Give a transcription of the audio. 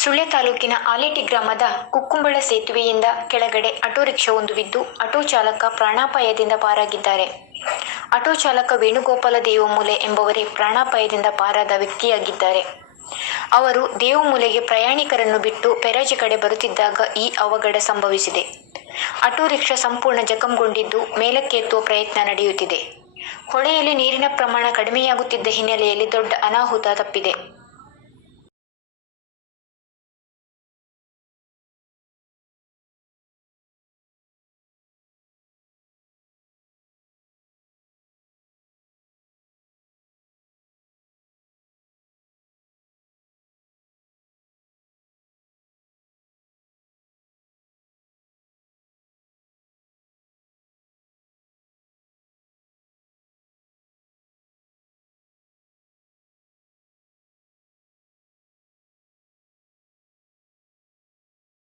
ಸುಳ್ಯ ತಾಲೂಕಿನ ಆಲೇಟಿ ಗ್ರಾಮದ ಕುಕ್ಕುಂಬಳ ಸೇತುವೆಯಿಂದ ಕೆಳಗಡೆ ಆಟೋ ರಿಕ್ಷಾವೊಂದು ಬಿದ್ದು ಆಟೋ ಚಾಲಕ ಪ್ರಾಣಾಪಾಯದಿಂದ ಪಾರಾಗಿದ್ದಾರೆ. ಆಟೋ ಚಾಲಕ ವೇಣುಗೋಪಾಲ ದೇವಮೂಲೆ ಎಂಬವರೇ ಪ್ರಾಣಾಪಾಯದಿಂದ ಪಾರಾದ ವ್ಯಕ್ತಿಯಾಗಿದ್ದಾರೆ. ಅವರು ದೇವಮೂಲೆಗೆ ಪ್ರಯಾಣಿಕರನ್ನು ಬಿಟ್ಟು ಪೆರಾಜೆ ಕಡೆ ಬರುತ್ತಿದ್ದಾಗ ಈ ಅವಘಡ ಸಂಭವಿಸಿದೆ. ಆಟೋ ರಿಕ್ಷಾ ಸಂಪೂರ್ಣ ಜಖಂಗೊಂಡಿದ್ದು ಮೇಲಕ್ಕೆ ಎತ್ತುವ ಪ್ರಯತ್ನ ನಡೆಯುತ್ತಿದೆ. ಹೊಳೆಯಲ್ಲಿ ನೀರಿನ ಪ್ರಮಾಣ ಕಡಿಮೆಯಾಗುತ್ತಿದ್ದ ಹಿನ್ನೆಲೆಯಲ್ಲಿ ದೊಡ್ಡ ಅನಾಹುತ ತಪ್ಪಿದೆ.